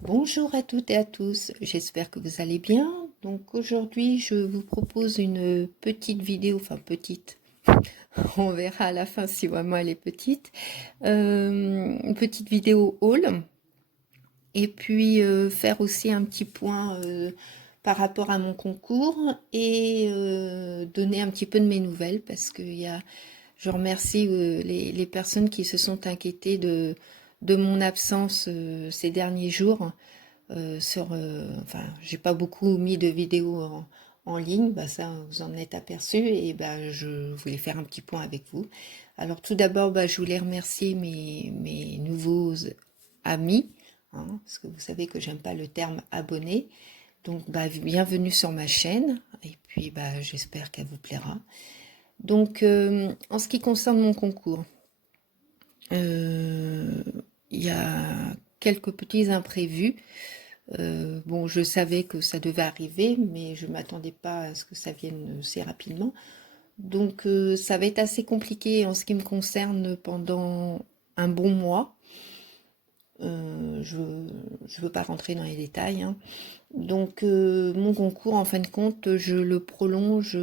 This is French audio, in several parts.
Bonjour à toutes et à tous, j'espère que vous allez bien. Donc aujourd'hui, je vous propose une petite vidéo, enfin petite, on verra à la fin si vraiment elle est petite. Une petite vidéo haul et puis faire aussi un petit point par rapport à mon concours et donner un petit peu de mes nouvelles parce que je remercie les personnes qui se sont inquiétées de mon absence ces derniers jours. Enfin, j'ai pas beaucoup mis de vidéos en ligne, bah ça vous en êtes aperçu et bah je voulais faire un petit point avec vous. Alors tout d'abord, bah, je voulais remercier mes nouveaux amis, hein, parce que vous savez que j'aime pas le terme abonné. Donc bah bienvenue sur ma chaîne et puis bah j'espère qu'elle vous plaira. Donc en ce qui concerne mon concours, euh, il y a quelques petits imprévus. Bon, je savais que ça devait arriver, mais je ne m'attendais pas à ce que ça vienne si rapidement. Donc, ça va être assez compliqué en ce qui me concerne pendant un bon mois. Je ne veux pas rentrer dans les détails, hein. Donc, mon concours, en fin de compte, je le prolonge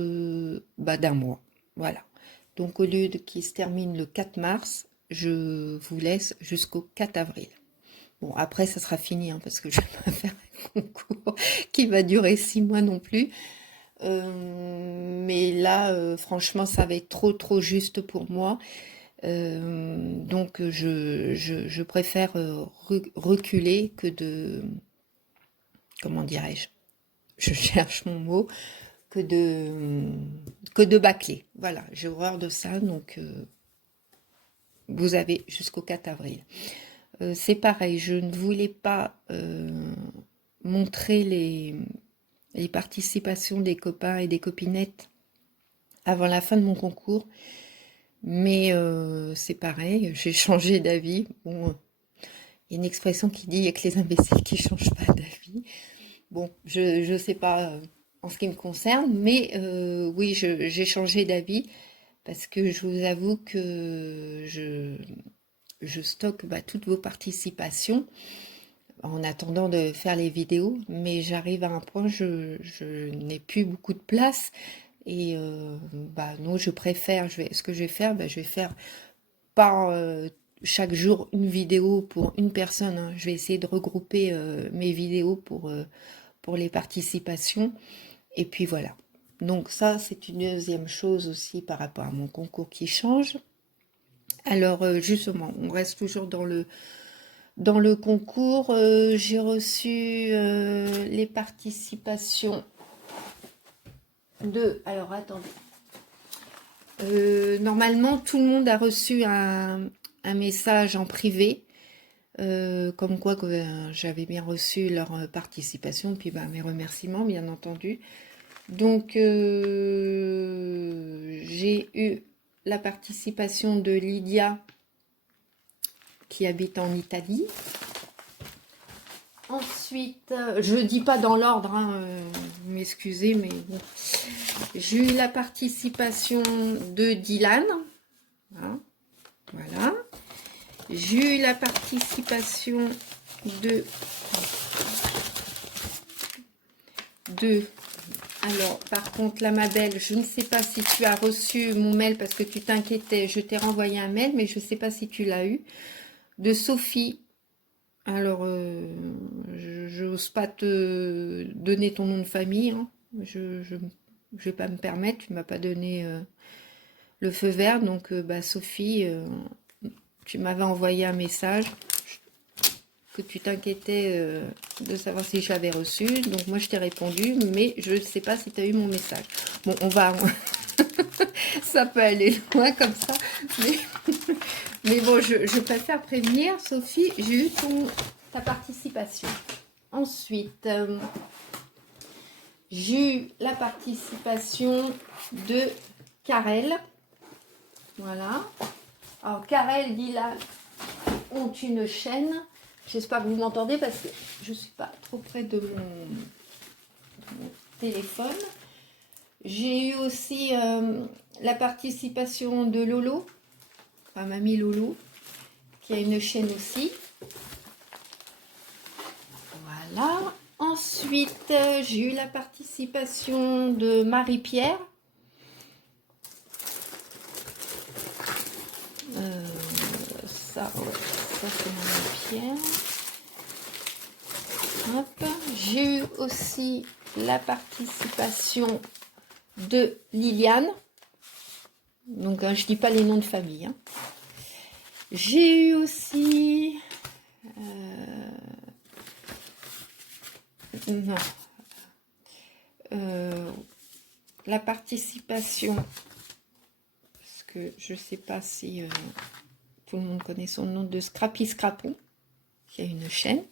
bah, d'un mois. Voilà. Donc, au lieu de qu'il se termine le 4 mars, je vous laisse jusqu'au 4 avril. Bon, après, ça sera fini, hein, parce que je vais pas faire un concours qui va durer 6 mois non plus. Mais là, franchement, ça va être trop juste pour moi. Donc, je préfère reculer que de, comment dirais-je, je cherche mon mot, que de bâcler. Voilà, j'ai horreur de ça, donc vous avez jusqu'au 4 avril. C'est pareil, je ne voulais pas montrer les participations des copains et des copinettes avant la fin de mon concours, mais c'est pareil, j'ai changé d'avis. Bon, il y a une expression qui dit il n'y a que les imbéciles qui ne changent pas d'avis. Bon, je sais pas en ce qui me concerne, mais oui, j'ai changé d'avis parce que je vous avoue que je stocke bah, toutes vos participations en attendant de faire les vidéos, mais j'arrive à un point, je n'ai plus beaucoup de place et bah non, je préfère, ce que je vais faire, bah, je vais faire pas chaque jour une vidéo pour une personne, hein. Je vais essayer de regrouper mes vidéos pour les participations et puis voilà. Donc ça, c'est une deuxième chose aussi par rapport à mon concours qui change. Alors justement, on reste toujours dans le concours. J'ai reçu les participations de... Alors attendez. Normalement, tout le monde a reçu un message en privé, comme quoi que j'avais bien reçu leur participation, puis bah, mes remerciements, bien entendu. Donc, j'ai eu la participation de Lydia, qui habite en Italie. Ensuite, je ne dis pas dans l'ordre, hein, vous m'excusez, mais bon. J'ai eu la participation de Dylan. Hein, voilà. J'ai eu la participation de... Alors, par contre, là, ma belle, je ne sais pas si tu as reçu mon mail parce que tu t'inquiétais. Je t'ai renvoyé un mail, mais je ne sais pas si tu l'as eu. De Sophie. Alors, je n'ose pas te donner ton nom de famille, hein. Je vais pas me permettre. Tu m'as pas donné le feu vert. Donc, bah, Sophie, tu m'avais envoyé un message que tu t'inquiétais de savoir si j'avais reçu. Donc, moi, je t'ai répondu, mais je ne sais pas si tu as eu mon message. Bon, on va... ça peut aller loin comme ça. Mais bon, je préfère prévenir. Sophie, j'ai eu ta participation. Ensuite, j'ai eu la participation de Karel. Voilà. Alors, Karel dit là, ont une chaîne. J'espère que vous m'entendez parce que je ne suis pas trop près de mon téléphone. J'ai eu aussi la participation de Lolo, enfin mamie Lolo, qui a une chaîne aussi. Voilà. Ensuite, j'ai eu la participation de Marie-Pierre. Ça, ouais, ça c'est Marie-Pierre. Hop. J'ai eu aussi la participation de Liliane. Donc, je dis pas les noms de famille. Hein. J'ai eu aussi... non. La participation, parce que je sais pas si tout le monde connaît son nom, de Scrappy Scrapon, qui a une chaîne.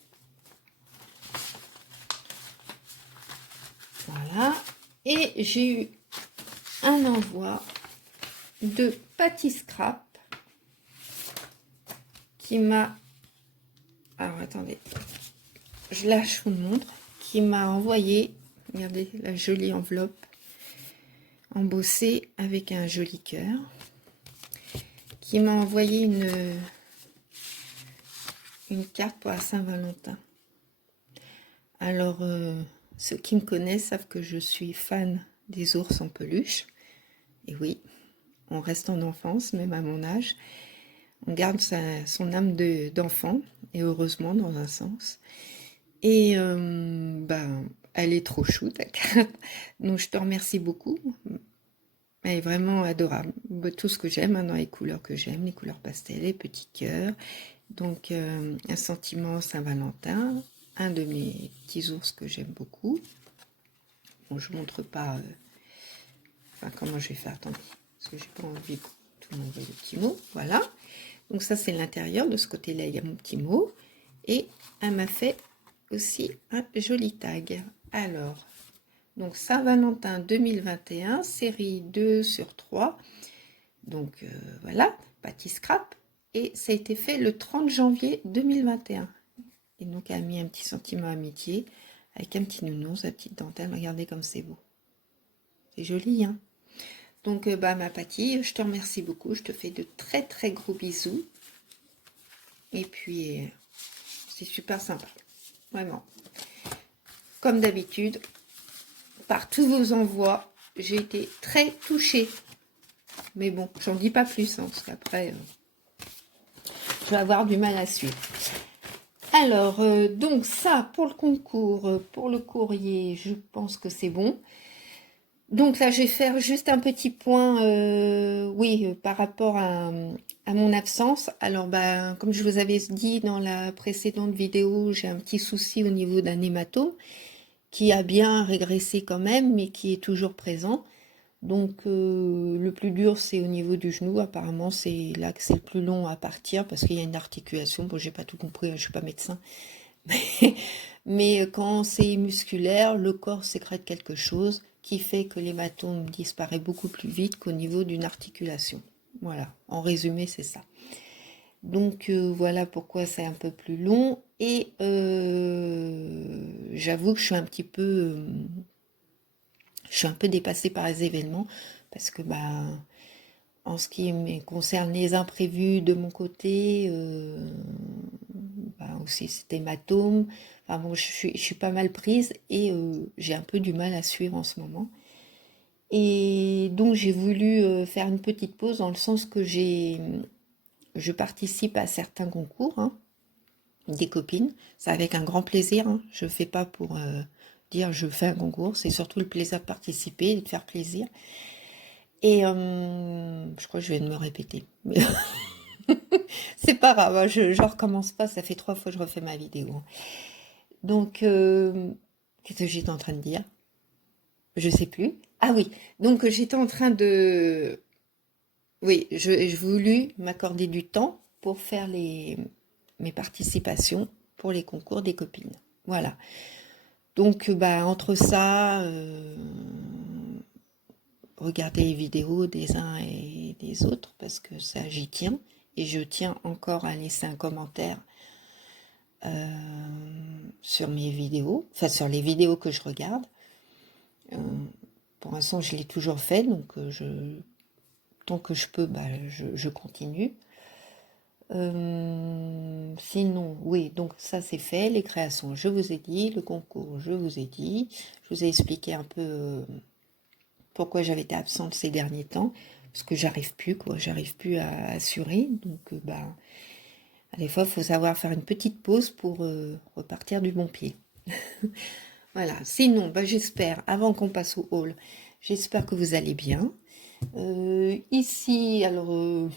Voilà. Et j'ai eu un envoi de Patty Scrap qui m'a... Alors, attendez. Là, je vous montre. Qui m'a envoyé... Regardez la jolie enveloppe embossée avec un joli cœur. Qui m'a envoyé une carte pour la Saint-Valentin. Alors, ceux qui me connaissent savent que je suis fan des ours en peluche. Et oui, on reste en enfance, même à mon âge. On garde son âme d'enfant, et heureusement dans un sens. Et elle est trop chou, ta carte. Donc je te remercie beaucoup. Elle est vraiment adorable. Tout ce que j'aime, hein, dans les couleurs que j'aime, les couleurs pastel, les petits cœurs. Donc un sentiment Saint-Valentin, un de mes petits ours que j'aime beaucoup. Bon, je ne montre pas comment je vais faire, attendez, parce que j'ai pas envie que tout le monde voit le petit mot. Voilà. Donc ça c'est l'intérieur, de ce côté-là il y a mon petit mot. Et elle m'a fait aussi un joli tag. Alors, donc Saint-Valentin 2021, série 2/3. Donc voilà, Patty Scrap. Et ça a été fait le 30 janvier 2021. Et donc elle a mis un petit sentiment amitié avec un petit nounours, la petite dentelle. Regardez comme c'est beau. C'est joli, hein? Donc ma Patty, je te remercie beaucoup. Je te fais de très très gros bisous. Et puis c'est super sympa. Vraiment. Comme d'habitude, par tous vos envois, j'ai été très touchée. Mais bon, j'en dis pas plus, hein, parce qu'après, je vais avoir du mal à suivre. Alors, donc ça, pour le concours, pour le courrier, je pense que c'est bon. Donc là, je vais faire juste un petit point, par rapport à mon absence. Alors, comme je vous avais dit dans la précédente vidéo, j'ai un petit souci au niveau d'un hématome qui a bien régressé quand même, mais qui est toujours présent. Donc, le plus dur, c'est au niveau du genou. Apparemment, c'est là que c'est le plus long à partir parce qu'il y a une articulation. Bon, j'ai pas tout compris, je suis pas médecin. Mais quand c'est musculaire, le corps sécrète quelque chose qui fait que l'hématome disparaît beaucoup plus vite qu'au niveau d'une articulation. Voilà, en résumé, c'est ça. Donc voilà pourquoi c'est un peu plus long. Et j'avoue que je suis un peu dépassée par les événements parce que en ce qui me concerne les imprévus de mon côté, aussi cet hématome. Enfin bon, je suis pas mal prise et j'ai un peu du mal à suivre en ce moment. Et donc j'ai voulu faire une petite pause dans le sens que je participe à certains concours, hein, des copines. C'est avec un grand plaisir. Hein. Je ne fais pas pour dire je fais un concours. C'est surtout le plaisir de participer et de faire plaisir. Et je crois que je vais me répéter. Mais c'est pas grave, hein, je recommence pas. Ça fait 3 fois que je refais ma vidéo. Donc, qu'est-ce que j'étais en train de dire? Je sais plus. Ah oui, donc j'étais en train de... Oui, je voulu m'accorder du temps pour faire mes participations pour les concours des copines. Voilà. Donc, entre ça, regarder les vidéos des uns et des autres, parce que ça, j'y tiens. Et je tiens encore à laisser un commentaire sur mes vidéos, enfin sur les vidéos que je regarde. Pour l'instant, je l'ai toujours fait, donc tant que je peux, je continue. Sinon, oui, donc ça c'est fait, les créations, je vous ai dit, le concours, je vous ai dit, je vous ai expliqué un peu pourquoi j'avais été absente ces derniers temps, parce que j'arrive plus, quoi, j'arrive plus à assurer, donc bah, des fois, il faut savoir faire une petite pause pour repartir du bon pied. Voilà, sinon, bah, j'espère, avant qu'on passe au hall, j'espère que vous allez bien. Ici, alors,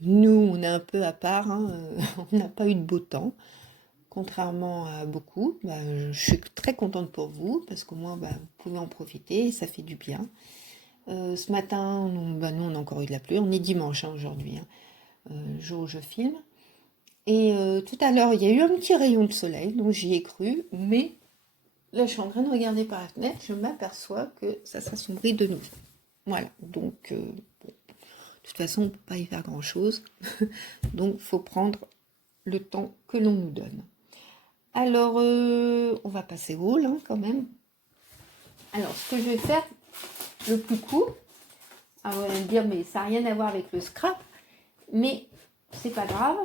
nous, on est un peu à part, hein, on n'a pas eu de beau temps, contrairement à beaucoup. Bah, je suis très contente pour vous, parce qu'au moins, bah, vous pouvez en profiter, et ça fait du bien. Ce matin, bah, nous, on a encore eu de la pluie, on est dimanche hein, aujourd'hui, hein, jour où je filme. Et tout à l'heure, il y a eu un petit rayon de soleil, donc j'y ai cru, mais là, je suis en train de regarder par la fenêtre, je m'aperçois que ça s'assombrit de nouveau. Voilà, donc, bon, de toute façon, on ne peut pas y faire grand-chose, donc il faut prendre le temps que l'on nous donne. Alors, on va passer au haul, hein, quand même. Alors, ce que je vais faire, le plus court, alors, vous allez me dire, mais ça n'a rien à voir avec le scrap, mais c'est pas grave.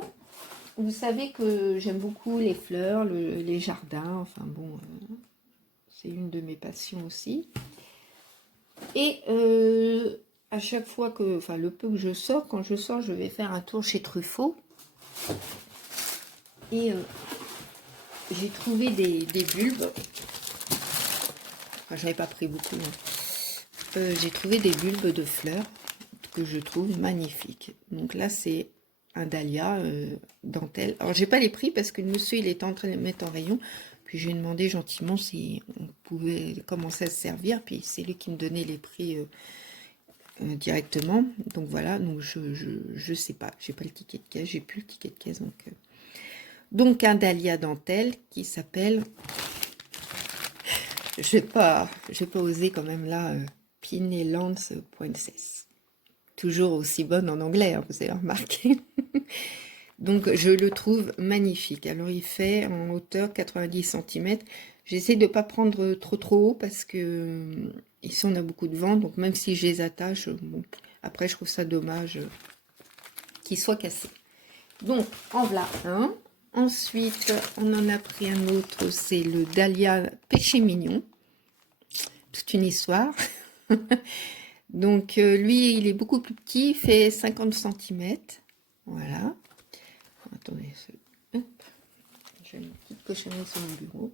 Vous savez que j'aime beaucoup les fleurs, les jardins, enfin bon, c'est une de mes passions aussi. Et à chaque fois que, enfin le peu que je sors, quand je sors, je vais faire un tour chez Truffaut. Et j'ai trouvé des bulbes. Enfin, j'en ai pas pris beaucoup. Hein. J'ai trouvé des bulbes de fleurs que je trouve magnifiques. Donc là, c'est un dahlia dentelle. Alors, j'ai pas les prix parce que le monsieur, il était en train de les mettre en rayon. Puis, je lui ai demandé gentiment si on pouvait commencer à se servir. Puis, c'est lui qui me donnait les prix directement. Donc, voilà. Donc, je sais pas. J'ai pas le ticket de caisse. J'ai plus le ticket de caisse. Donc un dahlia dentelle qui s'appelle... Je vais pas oser quand même là... Pinelance Princess. Toujours aussi bonne en anglais, hein, vous avez remarqué. Donc je le trouve magnifique. Alors il fait en hauteur 90 cm. J'essaie de ne pas prendre trop haut parce que ici on a beaucoup de vent. Donc même si je les attache, bon, après je trouve ça dommage qu'il soit cassé. Donc en voilà un. Ensuite on en a pris un autre, c'est le dahlia péché mignon. Toute une histoire. Donc lui il est beaucoup plus petit, il fait 50 cm. Voilà. Attendez, hop, j'ai une petite cochonnerie sur mon bureau.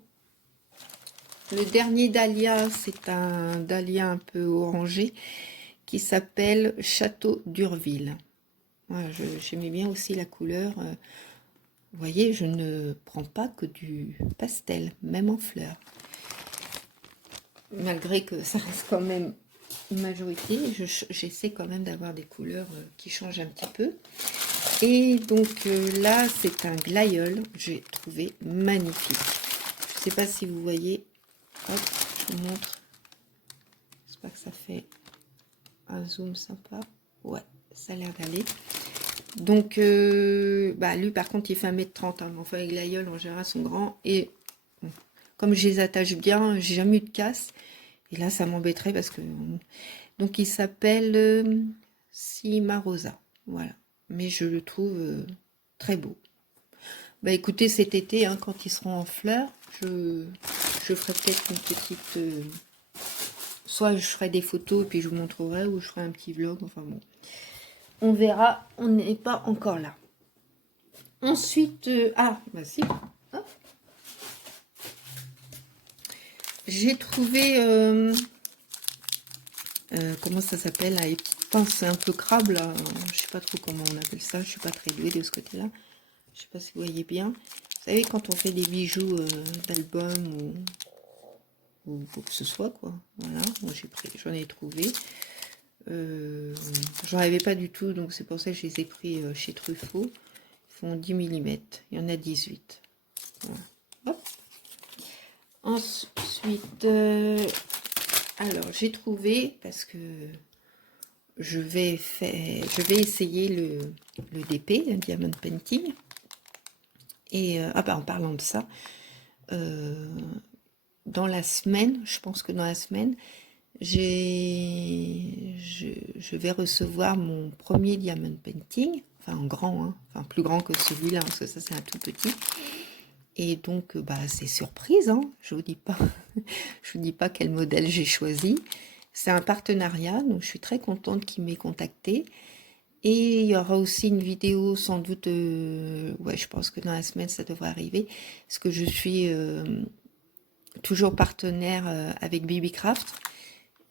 Le dernier dahlia, c'est un dahlia un peu orangé qui s'appelle Château d'Urville. Voilà, j'aimais bien aussi la couleur. Vous voyez, je ne prends pas que du pastel, même en fleurs. Malgré que ça reste quand même une majorité, j'essaie quand même d'avoir des couleurs qui changent un petit peu. Et donc là, c'est un glaïeul, j'ai trouvé magnifique. Je ne sais pas si vous voyez. Hop, je vous montre. J'espère que ça fait un zoom sympa. Ouais, ça a l'air d'aller. Donc, bah, lui, par contre, il fait 1m30. Hein. Enfin, les glaïeuls, en général, sont grands. Et bon, comme je les attache bien, j'ai jamais eu de casse. Et là, ça m'embêterait parce que... Donc, il s'appelle Cimarosa. Voilà. Mais je le trouve très beau. Bah écoutez, cet été, hein, quand ils seront en fleurs, je ferai peut-être une petite... soit je ferai des photos et puis je vous montrerai, ou je ferai un petit vlog, enfin bon. On verra, on n'est pas encore là. Ensuite, ah, bah si. Hop. J'ai trouvé... comment ça s'appelle, les petites pinces un peu crabes, là. Je sais pas trop comment on appelle ça, je suis pas très douée de ce côté-là. Je sais pas si vous voyez bien. Vous savez, quand on fait des bijoux d'album ou quoi que ce soit, quoi. Voilà, moi j'en ai trouvé. J'en avais pas du tout, donc c'est pour ça que je les ai pris chez Truffaut. Ils font 10 mm, il y en a 18. Voilà. Hop. Ensuite, alors j'ai trouvé, parce que je vais essayer le DP, le Diamond Painting. Et ah bah en parlant de ça, dans la semaine, je pense que dans la semaine, je vais recevoir mon premier Diamond Painting, enfin en grand, hein, enfin plus grand que celui-là, parce que ça c'est un tout petit. Et donc, bah, c'est surprise, hein, je vous dis pas, je vous dis pas quel modèle j'ai choisi. C'est un partenariat, donc je suis très contente qu'il m'ait contacté. Et il y aura aussi une vidéo, sans doute, ouais, je pense que dans la semaine, ça devrait arriver, parce que je suis toujours partenaire avec BabyCraft.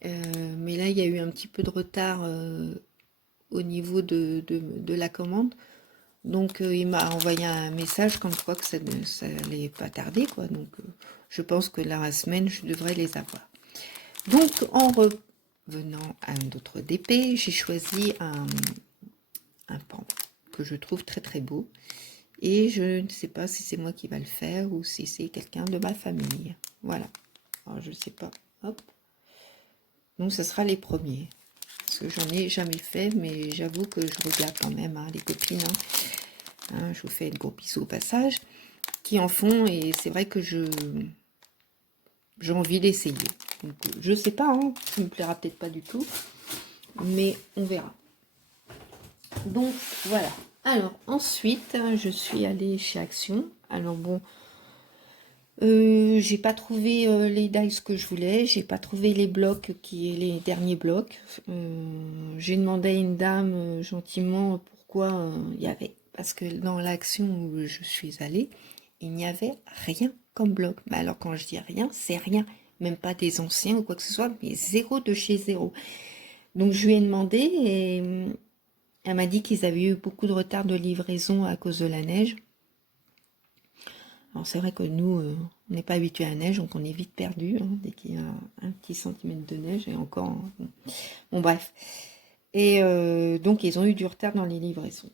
Mais là, il y a eu un petit peu de retard au niveau de la commande. Donc, il m'a envoyé un message comme quoi que ça allait pas tarder, quoi. Donc, je pense que là, la semaine, je devrais les avoir. Donc, en revenant à notre DP, j'ai choisi un pan que je trouve très très beau. Et je ne sais pas si c'est moi qui va le faire ou si c'est quelqu'un de ma famille. Voilà. Alors, je ne sais pas. Hop. Donc, ce sera les premiers. Parce que j'en ai jamais fait, mais j'avoue que je regarde quand même, hein, les copines. Hein, je vous fais de gros bisous au passage. Qui en font, et c'est vrai que j'ai envie d'essayer. Donc, je sais pas, hein, ça me plaira peut-être pas du tout, mais on verra. Donc voilà. Alors ensuite, je suis allée chez Action. Alors bon, j'ai pas trouvé les dies que je voulais, j'ai pas trouvé les blocs les derniers blocs. J'ai demandé à une dame gentiment pourquoi il y avait, parce que dans l'Action où je suis allée, il n'y avait rien comme bloc. Mais alors quand je dis rien, c'est rien, même pas des anciens ou quoi que ce soit, mais zéro de chez zéro. Donc je lui ai demandé et elle m'a dit qu'ils avaient eu beaucoup de retard de livraison à cause de la neige. Alors c'est vrai que nous, on n'est pas habitués à la neige, donc on est vite perdu hein, dès qu'il y a un petit centimètre de neige et encore. Bon, bon bref. Et donc ils ont eu du retard dans les livraisons.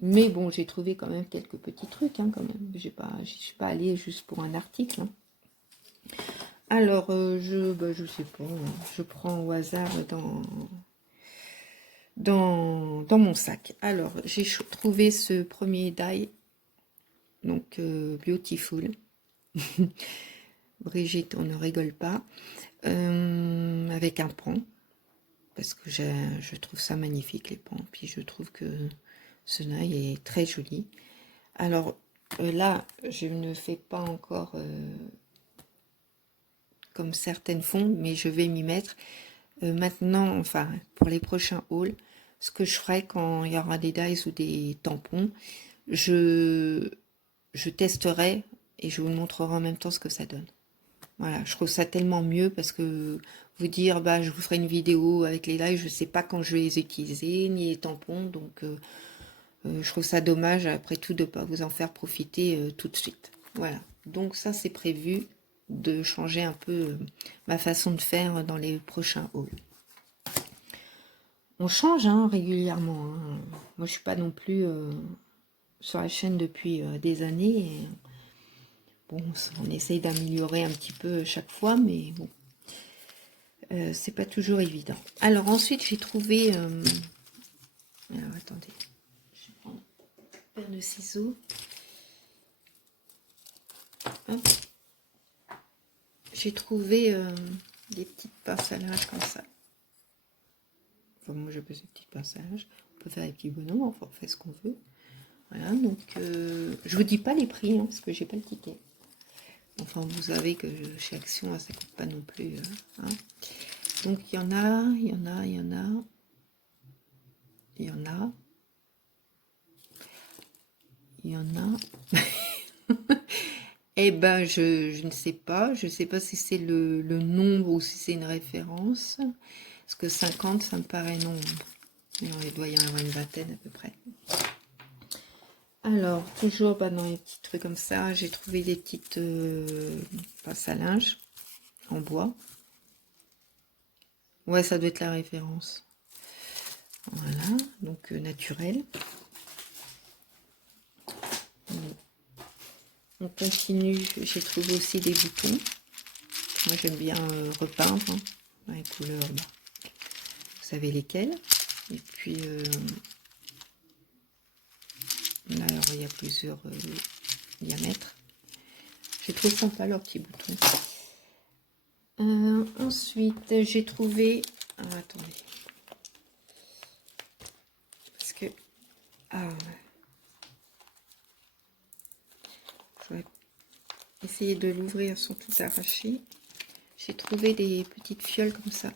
Mais bon, j'ai trouvé quand même quelques petits trucs hein, quand même. Je suis pas allée juste pour un article. Hein. Alors je sais pas, je prends au hasard dans mon sac. Alors j'ai trouvé ce premier die. Donc, Beautiful. Brigitte, on ne rigole pas. Avec un pan. Parce que je trouve ça magnifique, les pans. Puis je trouve que ce nail est très joli. Alors, là, je ne fais pas encore comme certaines font, mais je vais m'y mettre. Maintenant, enfin, pour les prochains hauls, ce que je ferai quand il y aura des dies ou des tampons, je testerai et je vous montrerai en même temps ce que ça donne. Voilà, je trouve ça tellement mieux parce que vous dire, bah, je vous ferai une vidéo avec les lives, je ne sais pas quand je vais les utiliser, ni les tampons, donc je trouve ça dommage après tout de ne pas vous en faire profiter tout de suite. Voilà, donc ça c'est prévu de changer un peu ma façon de faire dans les prochains hauls. On change hein, régulièrement. Hein. Moi je suis pas non plus sur la chaîne depuis des années. Et, bon, on essaye d'améliorer un petit peu chaque fois, mais bon, c'est pas toujours évident. Alors ensuite, j'ai trouvé... alors attendez, je vais prendre une paire de ciseaux. J'ai trouvé des petites pinces à linge comme ça. Enfin, moi, j'ai des petites pinces à linge. On peut faire des petits bonhommes, enfin, on fait ce qu'on veut. Voilà, donc je vous dis pas les prix, hein, parce que j'ai pas le ticket. Enfin, vous savez que chez Action, ça coûte pas non plus. Hein. Donc, il y en a, il y en a, il y en a. Il y en a. Il y en a. Eh ben, je ne sais pas. Je ne sais pas si c'est le nombre ou si c'est une référence. Parce que 50, ça me paraît non. Non, il doit y en avoir une vingtaine à peu près. Alors, toujours bah, dans les petits trucs comme ça, j'ai trouvé des petites pinces à linge en bois. Ouais, ça doit être la référence. Voilà, donc naturel. On continue, j'ai trouvé aussi des boutons. Moi j'aime bien repeindre hein, dans les couleurs, bah, vous savez lesquelles. Et puis là alors, il y a plusieurs diamètres. J'ai trouvé sympa leurs petits boutons. Ensuite j'ai trouvé... attendez. Parce que Ah, je vais essayer de l'ouvrir, elles sont toutes arrachées. J'ai trouvé des petites fioles comme ça.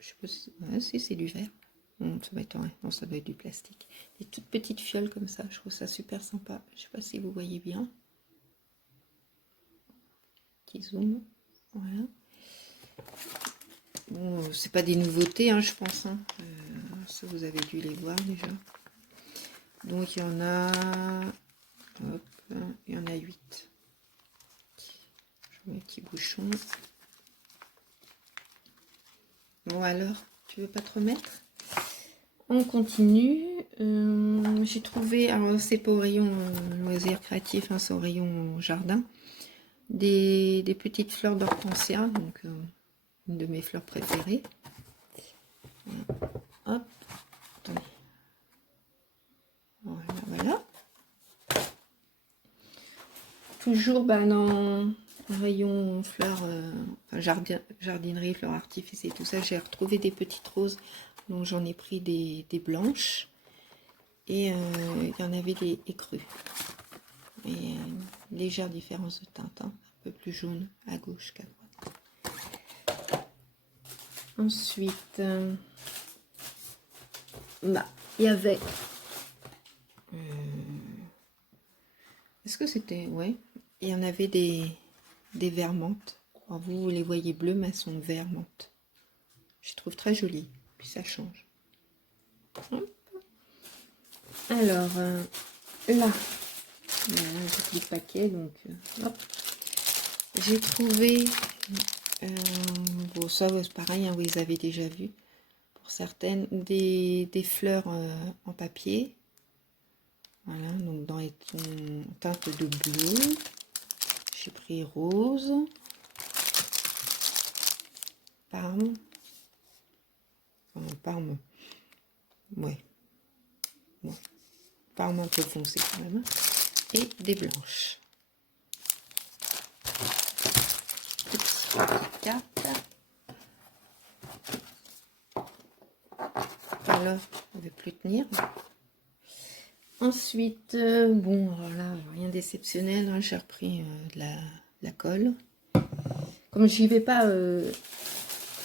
Je sais pas si, ouais, si c'est du verre. Non, ça va être, ouais, non, ça doit être du plastique. Des toutes petites fioles comme ça, je trouve ça super sympa. Je sais pas si vous voyez bien. Petit zoom. Voilà. Bon, c'est pas des nouveautés, hein, je pense. Hein. Ça, vous avez dû les voir déjà. Donc, il y en a... Hop, il y en a 8. Je mets un petit bouchon. Bon, alors, tu veux pas te remettre? On continue. J'ai trouvé... Alors, c'est pas au rayon loisirs créatifs, hein, c'est au rayon jardin. Des petites fleurs d'hortensia, donc une de mes fleurs préférées. Hop, attendez. Voilà, voilà. Toujours dans le rayon fleurs, enfin, jardinerie, fleurs artificielles et tout ça, j'ai retrouvé des petites roses, donc j'en ai pris des blanches. Et il y en avait des écrues. Et une légère différence de teinte, hein, un peu plus jaune à gauche qu'à droite. Ensuite, bah, il y avait... Est-ce que c'était... Ouais. Il y en avait des verts menthe. Alors vous les voyez bleues, mais elles sont vert menthe. Je trouve très jolies. Puis ça change. Hop. Alors, là, il y a un petit paquet, donc hop. J'ai trouvé... bon, ça, c'est pareil, hein, vous les avez déjà vus. Pour certaines, des fleurs en papier. Voilà, donc dans les teintes de bleu. J'ai pris rose. Parme. Parme. Ouais. Bon. Parme un peu foncé quand même. Et des blanches. Petite carte. Alors, on ne veut plus tenir. Ensuite, bon, alors là, rien d'exceptionnel. Hein, j'ai repris de la colle. Comme j'y vais pas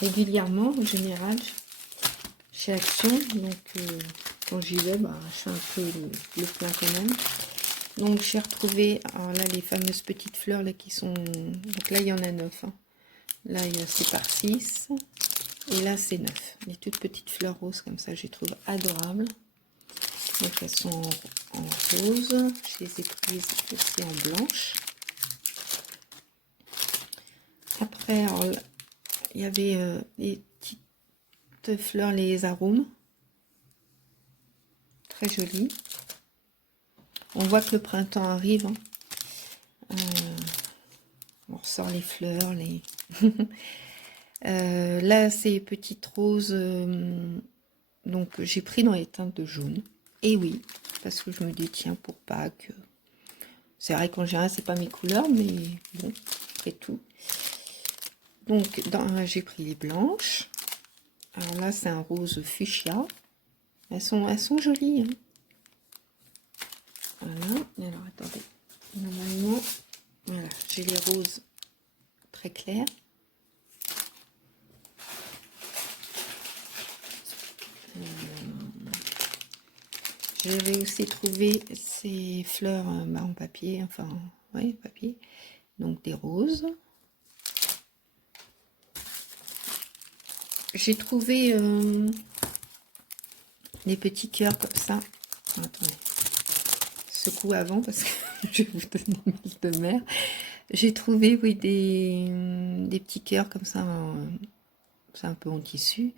régulièrement, en général, chez Action, donc quand j'y vais, bah, je fais un peu le plein quand même. Donc j'ai retrouvé, alors là, les fameuses petites fleurs là qui sont, donc là il y en a 9. Hein. Là c'est par 6 et là c'est 9. Les toutes petites fleurs roses comme ça, je les trouve adorables. Donc elles sont en rose, je les ai prises aussi en blanche. Après, alors, il y avait les petites fleurs, les arômes. Très jolies. On voit que le printemps arrive. Hein. On ressort les fleurs. Là, ces petites roses, donc j'ai pris dans les teintes de jaune. Et oui, parce que je me dis, tiens, pour Pâques, c'est vrai qu'en général, c'est pas mes couleurs, mais bon, après tout. Donc, j'ai pris les blanches. Alors là, c'est un rose fuchsia. Elles sont jolies. Hein. Voilà. Alors, attendez. Normalement, voilà, j'ai les roses très clairs. J'avais aussi trouvé ces fleurs en papier, enfin, ouais, papier. Donc, des roses. J'ai trouvé des petits cœurs comme ça. Attendez. Secoue avant parce que je vais vous donner une mille de mer. J'ai trouvé, oui, des petits cœurs comme ça. C'est un peu en tissu.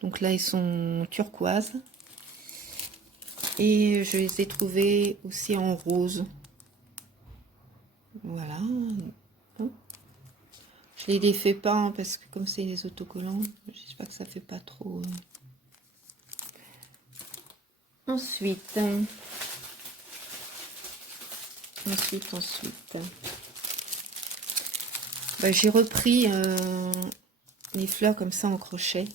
Donc là, ils sont turquoises. Et je les ai trouvés aussi en rose. Voilà. Je les défais pas hein, parce que comme c'est les autocollants, j'espère que ça fait pas trop. Ensuite. Bah, j'ai repris les fleurs comme ça en crochet.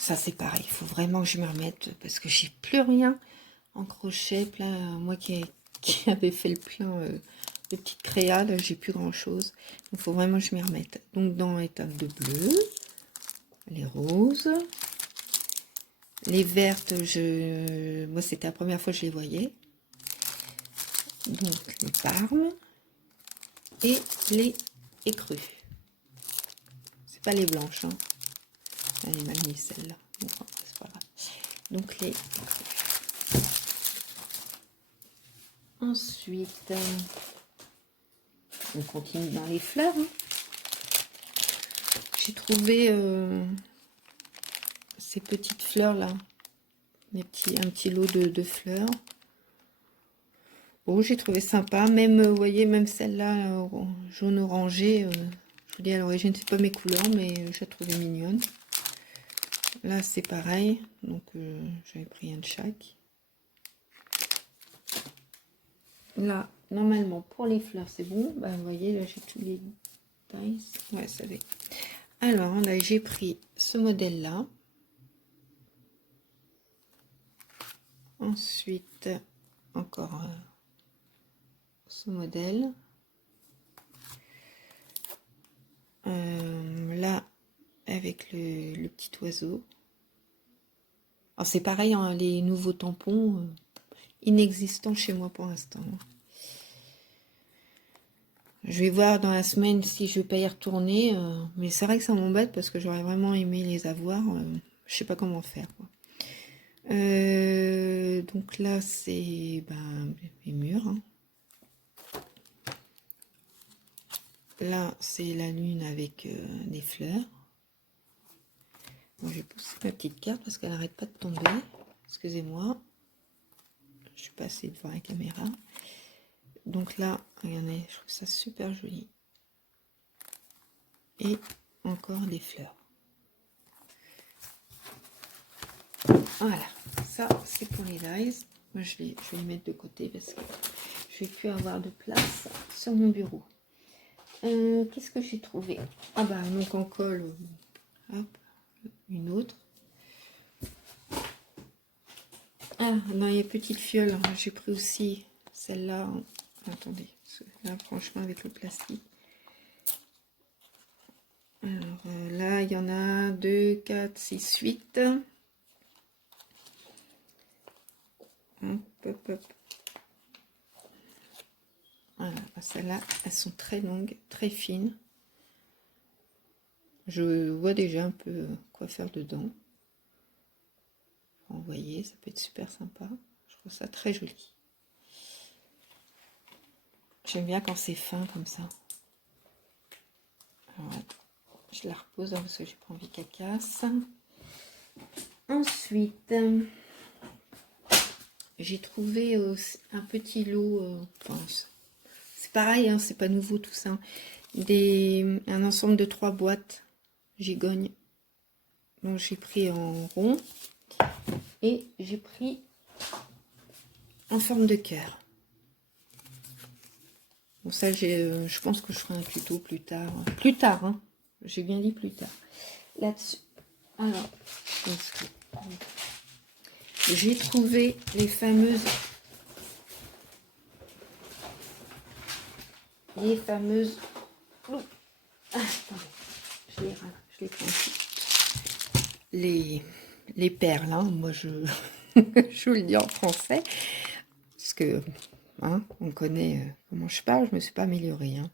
Ça, c'est pareil. Il faut vraiment que je me remette parce que j'ai plus rien en crochet. Plein, moi qui avait fait le plein de petites créas, là, j'ai plus grand chose. Il faut vraiment que je m'y remette. Donc, dans l'étape de bleu, les roses, les vertes, moi, c'était la première fois que je les voyais. Donc, les parmes et les écrues. C'est pas les blanches, hein. Elle est mal mise celle-là. Bon, c'est pas grave. Donc les écrues. Ensuite, on continue dans les fleurs. Hein. J'ai trouvé ces petites fleurs là, un petit lot de fleurs. Bon, j'ai trouvé sympa. Même, vous voyez, même celle-là, jaune orangé. Je vous dis à l'origine, c'est pas mes couleurs, mais je la trouvais mignonne. Là, c'est pareil. Donc, j'avais pris un de chaque. Là, normalement, pour les fleurs, c'est bon. Bah, vous voyez, là, j'ai tous les tailles. Ouais, ça va. Alors, là, j'ai pris ce modèle-là. Ensuite, encore ce modèle. Là, avec le petit oiseau. Alors, c'est pareil, hein, les nouveaux tampons, inexistants chez moi pour l'instant. Je vais voir dans la semaine si je vais pas y retourner. Mais c'est vrai que ça m'embête parce que j'aurais vraiment aimé les avoir. Je sais pas comment faire, quoi. Donc là, c'est les murs. Hein. Là, c'est la lune avec des fleurs. Bon, je vais pousser ma petite carte parce qu'elle n'arrête pas de tomber. Excusez-moi. Je suis passée devant la caméra. Donc là, regardez, je trouve ça super joli. Et encore des fleurs. Voilà, ça c'est pour les dies. Moi je vais les mettre de côté parce que je vais plus avoir de place sur mon bureau. Qu'est-ce que j'ai trouvé? Ah bah donc en colle, hop, une autre. Ah non, il y a petite fiole, j'ai pris aussi celle-là. Attendez, là franchement avec le plastique. Alors là, il y en a 2, 4, 6, 8. Hop, hop, hop. Voilà, celles-là, elles sont très longues, très fines. Je vois déjà un peu quoi faire dedans. Vous voyez, ça peut être super sympa. Je trouve ça très joli. J'aime bien quand c'est fin comme ça. Alors, je la repose parce que j'ai pas envie qu'elle casse. Ensuite, j'ai trouvé un petit lot. C'est pareil, hein, c'est pas nouveau tout ça. Un ensemble de 3 boîtes gigogne. Donc j'ai pris en rond et j'ai pris en forme de cœur. Bon, ça, je pense que je ferai un tuto plus tard. Plus tard, hein. J'ai bien dit plus tard. Là-dessus. Alors, j'ai trouvé les fameuses. Oh, attendez, je les prends ici. Les perles, hein. Moi, je vous le dis en français. Parce que, hein, on connaît comment je parle. Je me suis pas améliorée, hein.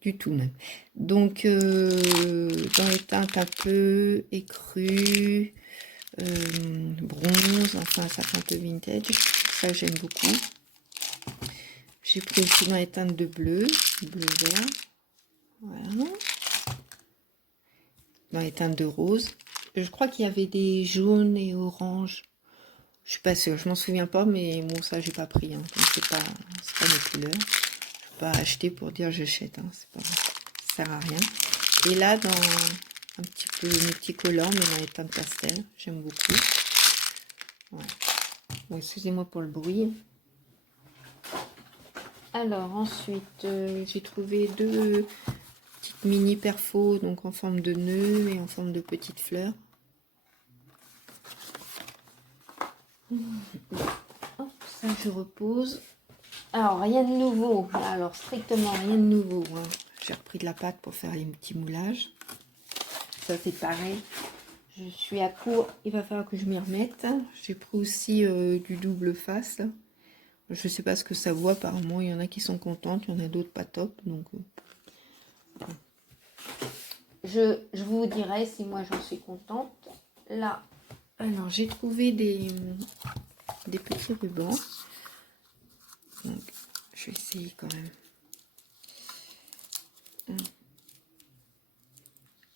Du tout même. Donc dans les teintes un peu écrues, bronze, enfin ça fait un peu vintage, ça j'aime beaucoup. J'ai pris aussi dans les teintes de bleu vert, voilà. Dans les teintes de rose, je crois qu'il y avait des jaunes et oranges, je suis pas sûre, je m'en souviens pas, mais bon ça j'ai pas pris, hein, c'est pas mes couleurs, je peux pas acheter pour dire j'achète, hein, c'est pas, ça sert à rien. Et là, dans un petit peu mes petits collants, mais dans les teintes pastel, j'aime beaucoup. Ouais. Bon, excusez-moi pour le bruit. Alors, ensuite, j'ai trouvé 2 petites mini perfos, donc en forme de nœud et en forme de petites fleurs. Hop, ça je repose. Alors, rien de nouveau. Alors, strictement rien de nouveau. Hein. J'ai repris de la pâte pour faire les petits moulages. Ça, c'est pareil. Je suis à court. Il va falloir que je m'y remette. J'ai pris aussi du double face. Je sais pas ce que ça vaut. Apparemment, il y en a qui sont contentes. Il y en a d'autres pas top. Donc, je vous dirai si moi, j'en suis contente. Là, alors, j'ai trouvé des petits rubans. Donc, je vais essayer quand même.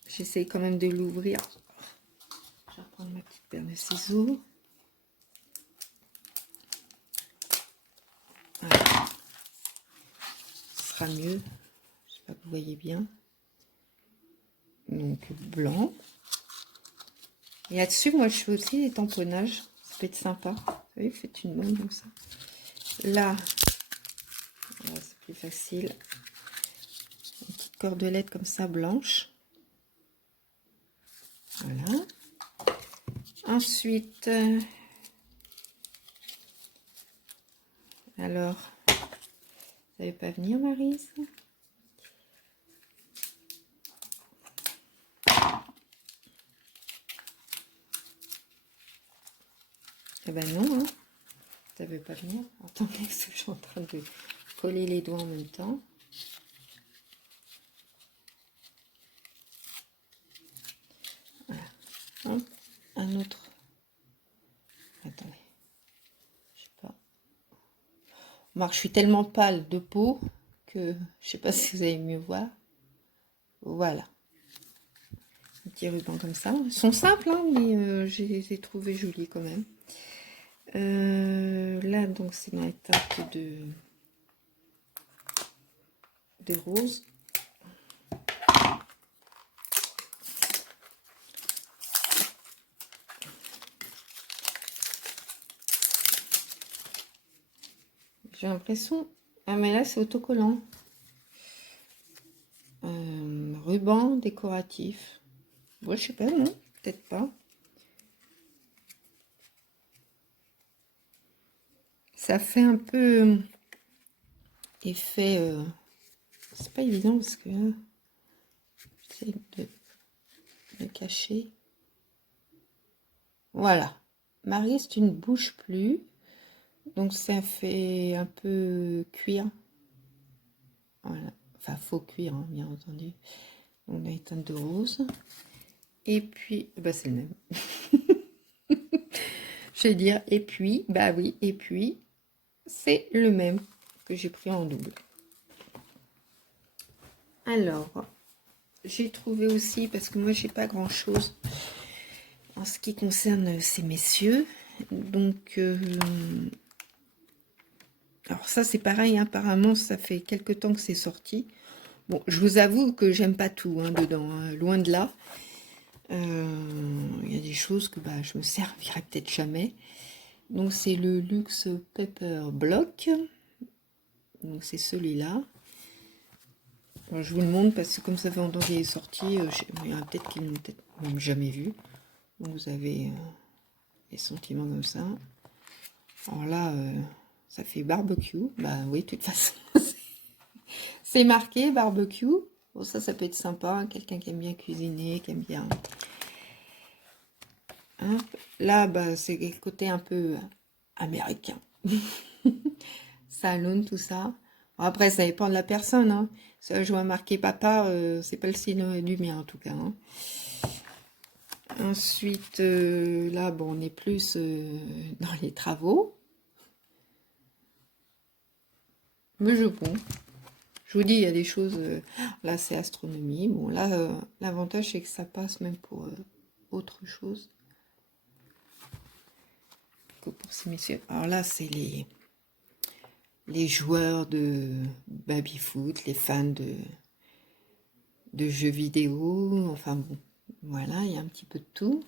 J'essaye quand même de l'ouvrir. Je vais reprendre ma petite paire de ciseaux. Voilà. Ce sera mieux. J'espère que vous voyez bien. Donc, blanc. Et là-dessus, moi, je fais aussi des tamponnages. Ça peut être sympa. Vous voyez, faites une bande comme ça. Là, c'est plus facile. Une petite cordelette comme ça, blanche. Voilà. Ensuite, alors, vous n'allez pas venir, Maryse? Eh ben non, hein. Ça veut pas venir. Attendez, je suis en train de coller les doigts en même temps. Voilà. Hop, un autre. Attendez. Je sais pas. Remarque, je suis tellement pâle de peau que je sais pas si vous allez mieux voir. Voilà. Un petit ruban comme ça. Ils sont simples, hein, mais je les ai trouvés jolis quand même. Là, donc, c'est dans les teintes de rose. J'ai l'impression... Ah, mais là, c'est autocollant. Ruban décoratif. Moi, je sais pas, non, peut-être pas. Ça fait un peu effet... c'est pas évident parce que... j'essaie de le cacher. Voilà. Maryse, tu ne bouges plus. Donc, ça fait un peu cuir. Voilà. Enfin, faux cuir, hein, bien entendu. On a une teinte de rose. Et puis, bah, c'est le même. Je vais dire, et puis, bah oui, et puis, c'est le même que j'ai pris en double. Alors, j'ai trouvé aussi, parce que moi, j'ai pas grand-chose en ce qui concerne ces messieurs. Donc, alors ça, c'est pareil, hein, apparemment, ça fait quelque temps que c'est sorti. Bon, je vous avoue que j'aime pas tout hein, dedans, hein, loin de là. Il y a des choses que bah, je me servirai peut-être jamais. Donc, c'est le Luxe Pepper Block. Donc, c'est celui-là. Je vous le montre parce que comme ça fait longtemps qu'il est sorti, il y en a peut-être qui ne l'ont peut-être même jamais vu. Donc, vous avez des sentiments comme ça. Alors là, ça fait barbecue. Bah oui, de toute façon, c'est marqué barbecue. Bon, ça peut être sympa. Hein, quelqu'un qui aime bien cuisiner, qui aime bien... Hein. Là, bah, c'est le côté un peu américain. Salon, tout ça. Bon, après, ça dépend de la personne. Hein. Ça, je vois marqué papa, c'est pas le signe du mien en tout cas. Hein. Ensuite, là, bon, on est plus dans les travaux. Mais bon, je vous dis, il y a des choses... là, c'est astronomie. Bon, là, l'avantage, c'est que ça passe même pour autre chose que pour ces messieurs. Alors là, c'est les joueurs de baby-foot, les fans de jeux vidéo. Enfin, bon, voilà, il y a un petit peu de tout.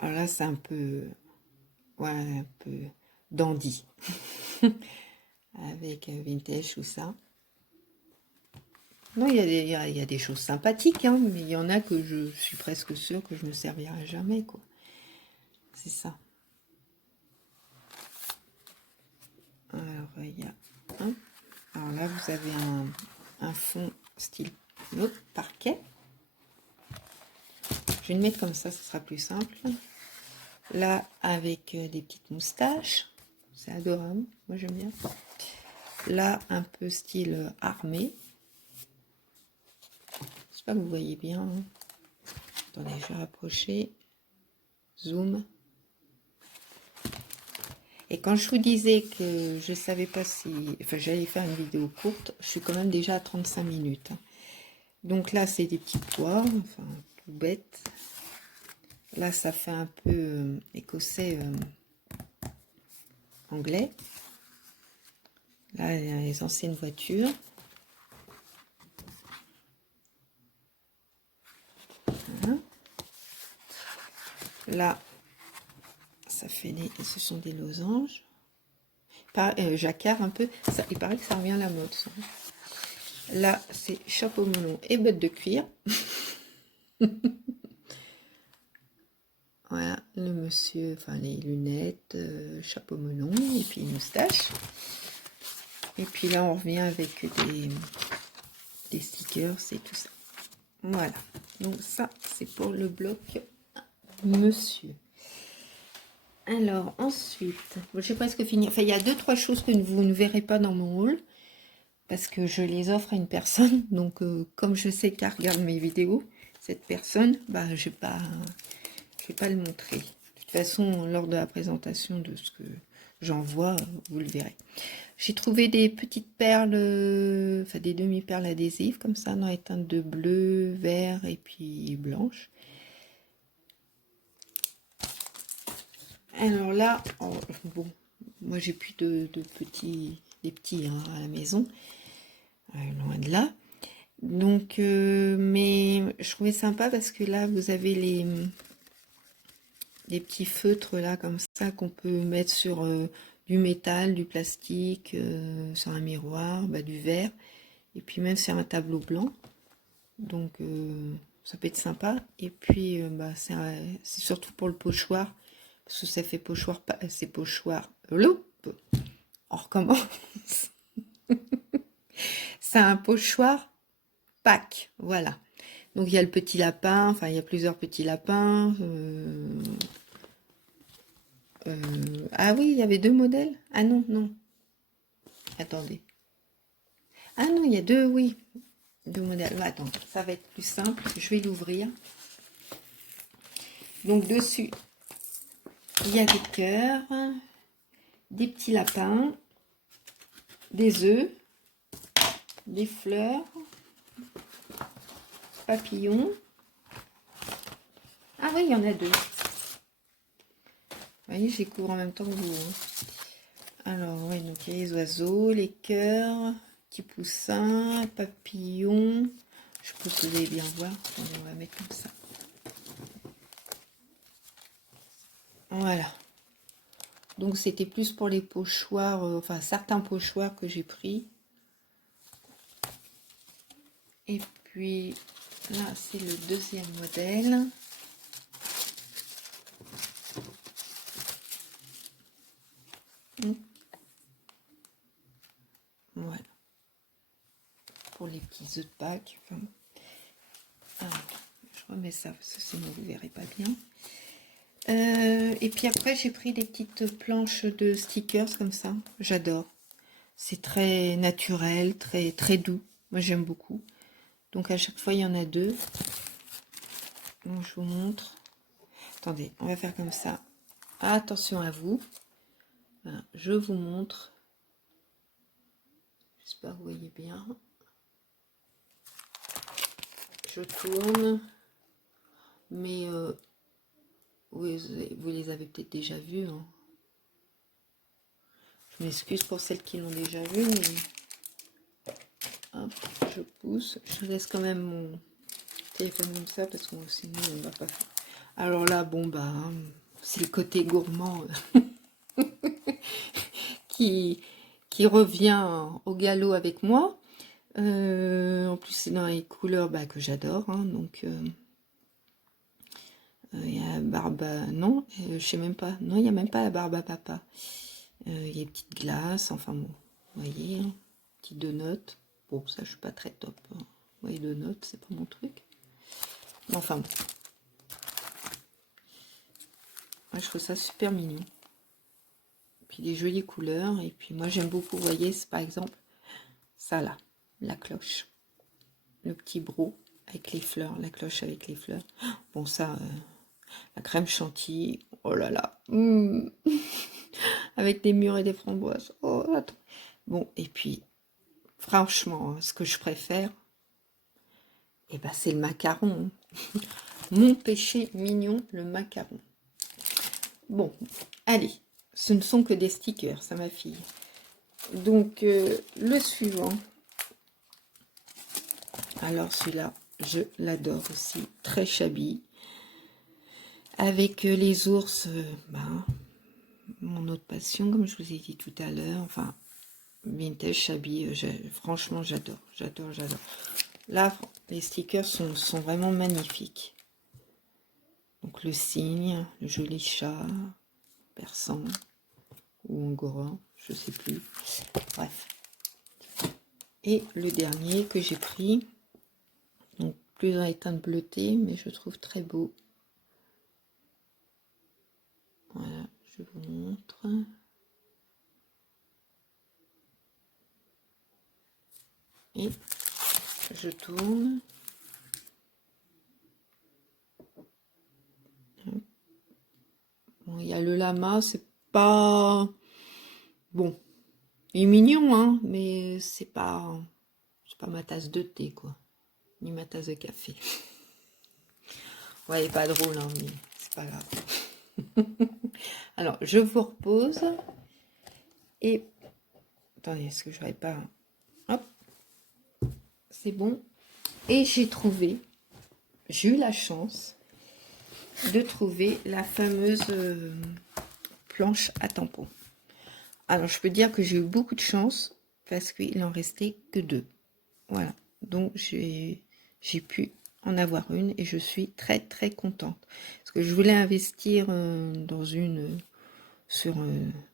Alors là, c'est un peu... voilà, un peu dandy. Avec vintage, tout ça. Non, il y a des choses sympathiques, hein, mais il y en a que je suis presque sûre que je ne me servirai jamais, quoi. C'est ça. Alors, il y a un. Alors là, vous avez un fond style parquet. Je vais le mettre comme ça, ce sera plus simple. Là, avec des petites moustaches. C'est adorable, moi j'aime bien. Là, un peu style armé. Je sais pas que vous voyez bien. Hein. Attendez, je vais rapprocher. Zoom. Et quand je vous disais que je savais pas si... Enfin, j'allais faire une vidéo courte, je suis quand même déjà à 35 minutes. Hein. Donc là, c'est des petits pois, enfin, tout bête. Là, ça fait un peu écossais anglais. Là, il y a les anciennes voitures. Voilà. Là, ça fait ce sont des losanges. Jacquard un peu. Ça, il paraît que ça revient à la mode. Ça. Là, c'est chapeau melon et bottes de cuir. Voilà, le monsieur, enfin les lunettes, chapeau melon et puis une moustache. Et puis là, on revient avec des stickers et tout ça. Voilà. Donc ça, c'est pour le bloc monsieur. Alors, ensuite, j'ai presque fini. Enfin, il y a 2-3 choses que vous ne verrez pas dans mon haul. Parce que je les offre à une personne. Donc, comme je sais qu'elle regarde mes vidéos, cette personne, bah, je vais pas le montrer. De toute façon, lors de la présentation de ce que j'envoie, vous le verrez. J'ai trouvé des petites perles, enfin des demi-perles adhésives, comme ça, dans les teintes de bleu, vert et puis blanche. Alors là, oh, bon, moi j'ai plus des petits hein, à la maison, loin de là. Donc, mais je trouvais sympa parce que là, vous avez les petits feutres là comme ça qu'on peut mettre sur du métal, du plastique, sur un miroir, bah, du verre, et puis même sur un tableau blanc. Donc, ça peut être sympa. Et puis, bah, c'est surtout pour le pochoir. Parce que ça fait pochoir, c'est pochoir. On recommence. C'est un pochoir Pâques, voilà. Donc il y a le petit lapin, enfin il y a plusieurs petits lapins. Ah oui, il y avait 2 modèles. Ah non, non. Attendez. Ah non, il y a 2, oui. 2 modèles. Attends, ça va être plus simple. Je vais l'ouvrir. Donc dessus, il y a des cœurs, des petits lapins, des œufs, des fleurs, papillons. Ah oui, il y en a 2. Vous voyez, je les couvre en même temps que vous. Alors, oui, donc il y a les oiseaux, les cœurs, petits poussins, papillons. Je pense que vous allez bien voir. Attendez, on va mettre comme ça. Voilà. Donc, c'était plus pour les pochoirs, enfin, certains pochoirs que j'ai pris. Et puis, là, c'est le deuxième modèle. Voilà. Pour les petits œufs de Pâques. Enfin, je remets ça, parce que sinon vous ne verrez pas bien. Et puis après, j'ai pris des petites planches de stickers comme ça. J'adore. C'est très naturel, très, très doux. Moi, j'aime beaucoup. Donc, à chaque fois, il y en a 2. Donc, je vous montre. Attendez, on va faire comme ça. Attention à vous. Voilà, je vous montre. J'espère que vous voyez bien. Je tourne. Mais vous les avez peut-être déjà vus. Hein. Je m'excuse pour celles qui l'ont déjà vu, mais hop, je pousse. Je laisse quand même mon téléphone comme ça parce que sinon on va pas faire. Alors là, bon bah, c'est le côté gourmand qui revient au galop avec moi. En plus, c'est dans les couleurs que j'adore. Hein, donc, il y a barbe à... Non, je sais même pas. Non, il n'y a même pas la barbe à papa. Il y a des petites glaces. Enfin bon, vous voyez, hein, petites donuts. Bon, ça, je suis pas très top. Hein. Vous voyez, donuts, c'est pas mon truc. Mais enfin bon. Moi, je trouve ça super mignon. Puis des jolies couleurs. Et puis moi, j'aime beaucoup, vous voyez, c'est par exemple ça là, la cloche. Le petit bro avec les fleurs, la cloche avec les fleurs. Bon, ça, la crème chantilly, oh là là. Avec des mûres et des framboises. Oh, attends. Bon, et puis, franchement, ce que je préfère, eh ben, c'est le macaron. Mon péché mignon, le macaron. Bon, allez, ce ne sont que des stickers, ça, ma fille. Donc, le suivant. Alors, celui-là, je l'adore aussi. Très shabby. Avec les ours, mon autre passion, comme je vous ai dit tout à l'heure. Enfin, vintage shabby, franchement, j'adore. J'adore, j'adore. Là, les stickers sont vraiment magnifiques. Donc, le cygne, le joli chat, persan ou angora, je sais plus. Bref. Et le dernier que j'ai pris, donc plus dans les teintes bleutées, mais je trouve très beau. Voilà, je vous montre. Et je tourne. Bon, il y a le lama, c'est pas... Bon, il est mignon, hein, mais c'est pas ma tasse de thé, quoi. Ni ma tasse de café. Ouais, il est pas drôle, hein, mais c'est pas grave. Alors, je vous repose. Et... Attendez, est-ce que je n'aurais pas... Hop. C'est bon. Et j'ai eu la chance de trouver la fameuse planche à tampons. Alors, je peux dire que j'ai eu beaucoup de chance parce qu'il en restait que 2. Voilà. Donc, j'ai pu en avoir une et je suis très, très contente. Parce que je voulais investir sur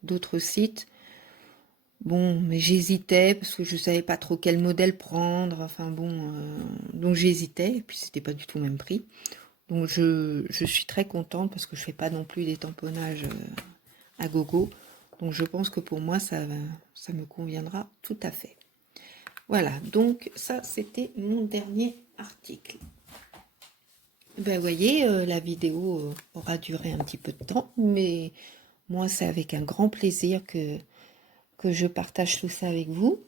d'autres sites. Bon, mais j'hésitais parce que je savais pas trop quel modèle prendre. Enfin bon, donc j'hésitais. Et puis, c'était pas du tout le même prix. Donc, je suis très contente parce que je fais pas non plus des tamponnages à gogo. Donc, je pense que pour moi, ça me conviendra tout à fait. Voilà, donc ça, c'était mon dernier article. Ben, vous voyez, la vidéo aura duré un petit peu de temps, mais moi, c'est avec un grand plaisir que je partage tout ça avec vous.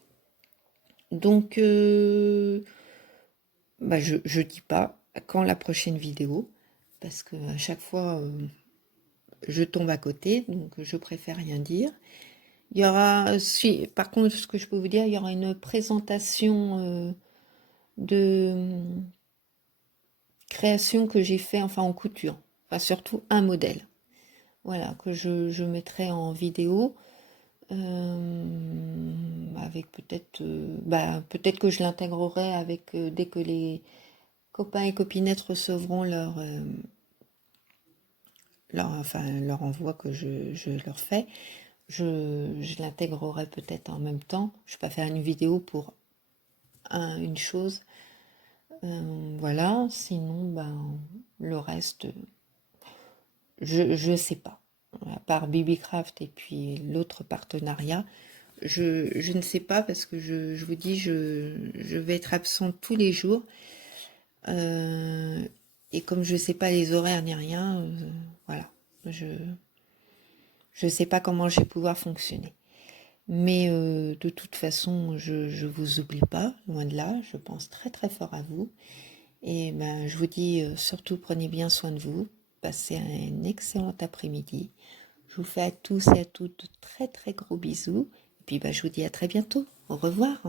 Donc, je dis pas quand la prochaine vidéo, parce que à chaque fois, je tombe à côté, donc je préfère rien dire. Il y aura, par contre, ce que je peux vous dire, il y aura une présentation de création que j'ai fait, enfin en couture, enfin surtout un modèle. Voilà, que je mettrai en vidéo. Avec peut-être peut-être que je l'intégrerai avec dès que les copains et copinettes recevront leur envoi que je leur fais, je l'intégrerai peut-être en même temps. Je peux faire une vidéo pour une chose, voilà. Sinon, le reste, je sais pas. À part Bibicraft et puis l'autre partenariat, je ne sais pas parce que je vous dis, je vais être absente tous les jours. Et comme je ne sais pas les horaires ni rien, voilà. Je ne sais pas comment je vais pouvoir fonctionner. Mais de toute façon, je ne vous oublie pas, loin de là. Je pense très très fort à vous. Et je vous dis, surtout prenez bien soin de vous. Passez un excellent après-midi. Je vous fais à tous et à toutes de très très gros bisous. Et puis je vous dis à très bientôt. Au revoir.